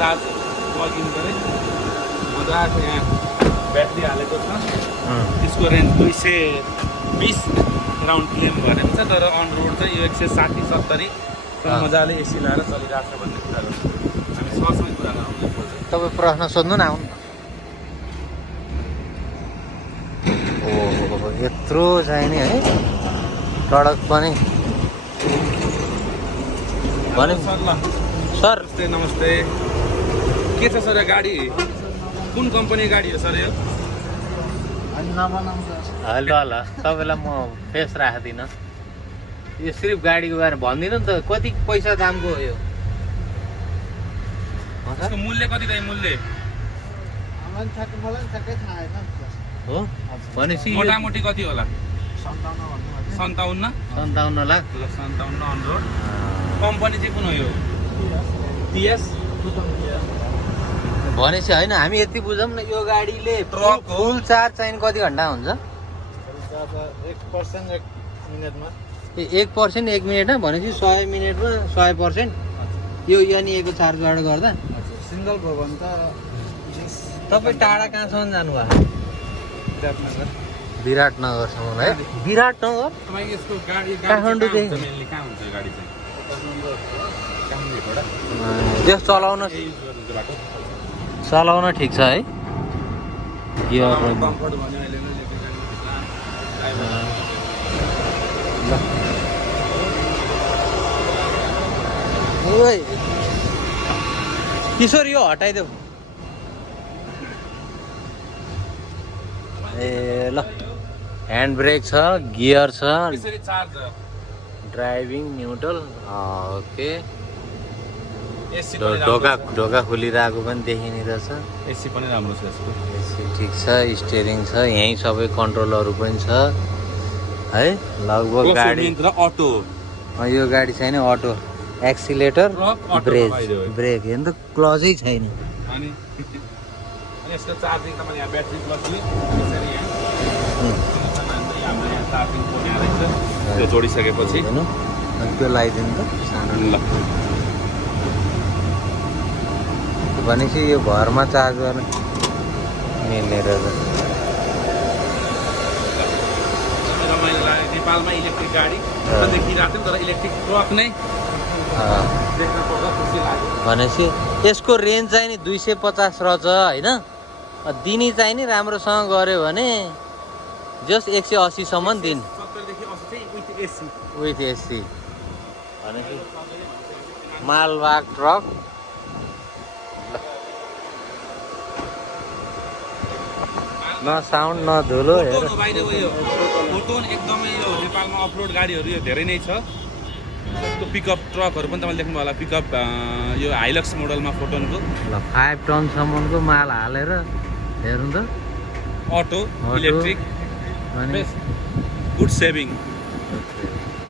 charge plug in गरेँ मजाको यहाँ ब्याट्री हालेको छ त्यसको रेन्ज 220 राउन्ड क्लेम गरेको छ तर अन रोड चाहिँ यो 160-70 मजाले एसी लगाएर चलिरहेको छ भन्ने कुरा गर्छ हामी सरसँग कुरा गरौँ तपाईँ प्रश्न सोध्नु न आउनु ओहो यत्रो चाहिने है प्रडक्ट पनि भने सर नमस्ते के छ सर गाडी कुन कम्पनी गाडी हो सर यो ल तपाईँलाई म फेस राख्दिनँ यो सिर्फ गाडीको बारेमा भन्दिनँ नि त कति पैसा दामको हो यो यसको मूल्य कति दाइ मूल्य हो भनेपछि मोटामोटी कति होला 57 लाख 57 अन रोड कम्पनी चाहिँ कुन हो यो टिएस भनेपछि होइन हामी यति बुझौँ न यो गाडीले ट्रक फुल चार्ज चाहिने कति घन्टा हुन्छ 1% 1 मिनेटमा 1% 1 मिनेटमा भनेपछि 100 मिनेटमा 100% यो यानिएको चार्जबाट गर्दा सिंगल भयो भने त तपाईँ टाढा कहाँसम्म जानुभयो विराटनगरसम्म है विराटनगर तपाईको यसको गाडी काठमाडौँदेखि मेनली कहाँ हुन्छ यो गाडी चाहिँ काठमाडौँबाट जस चलाउन ठिक छ है कम्फर्ट भन्यो अहिले नै ओइ किशोर यो हटाइदेऊ ए ल ह्यान्ड ब्रेक छ गियर छ त्यसरी charge driving neutral okay AC ढोका खोलिरहेको पनि देखिने रहेछ एसी पनि राम्रो छ यसको एसी ठिक छ स्टियरिङ छ यहीँ सबै कन्ट्रोलहरू पनि छ है लगभग गाडी अटो यो गाडी छैन अटो एक्सिलेटर ब्रेक हेर्नु त क्लजै छैन अनि यसको चार्जिङ तपाईँ यहाँ ब्याट्री प्लग यसरी यहाँ चार्जिङ पोइन्ट यहाँ रहेछ त्यो जोडिसकेपछि हेर्नु त्यो लगाइदिनु त सानो ल भनेपछि यो घरमा चार्ज गर्न मिल्ने रहेछ रमाइलो लाग्यो नेपालमा इलेक्ट्रिक गाडी देखिरहेको थियो तर इलेक्ट्रिक ट्रक नै देख्न पर्दा खुसी लाग्यो भनेपछि यसको रेन्ज चाहिँ नि 250 रहेछ होइन दिने चाहिँ नि राम्रोसँग गऱ्यो भने जस्ट 180 सम्म दिन 70 देखि 80 विथ एसी भनेपछि मालवाहक ट्रक न साउन्ड न धुलो हेर फोटोन एकदमै यो नेपालमा अफरोड गाडीहरू यो धेरै नै छ त्यो पिकअप ट्रकहरू पनि तपाईँले देख्नुभयो होला पिकअप यो हाइलक्स मोडलमा फोटोनको ल 5 टनसम्मको माल हालेर हेर्नु त अटो इलेक्ट्रिक अनि गुड सेभिङ